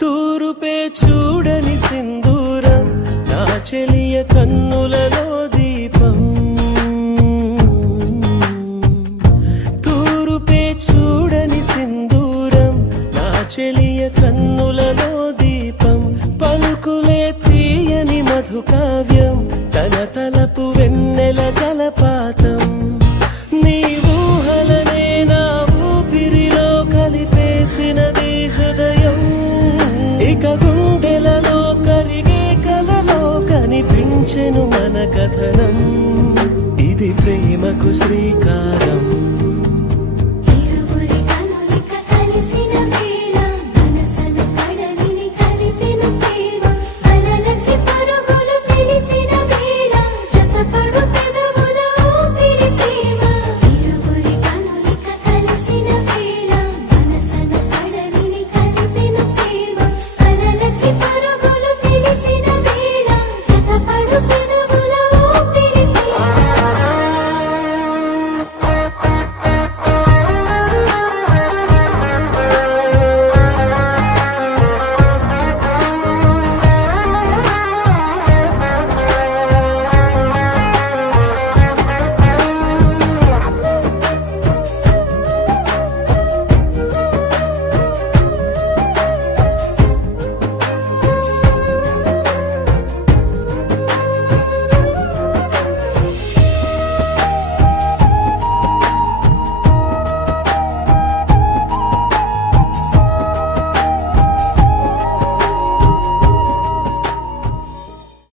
తూరుపే చూడని సింధూరం నా చెలియ కన్నులలో దీపం తూరుపే చూడని సింధూరం నా చెలియ కన్నులలో దీపం పలుకులే తీయని మధుకావ్యం తన తలపు వెన్నెల జలపాతం నీ ఊహలనే నా ఊపిరిలో కలిపేసినది హృదయం ఇక గుండెలలో కరిగే కలలో కనిపించెను మన కథనం ఇది ప్రేమకు శ్రీకారం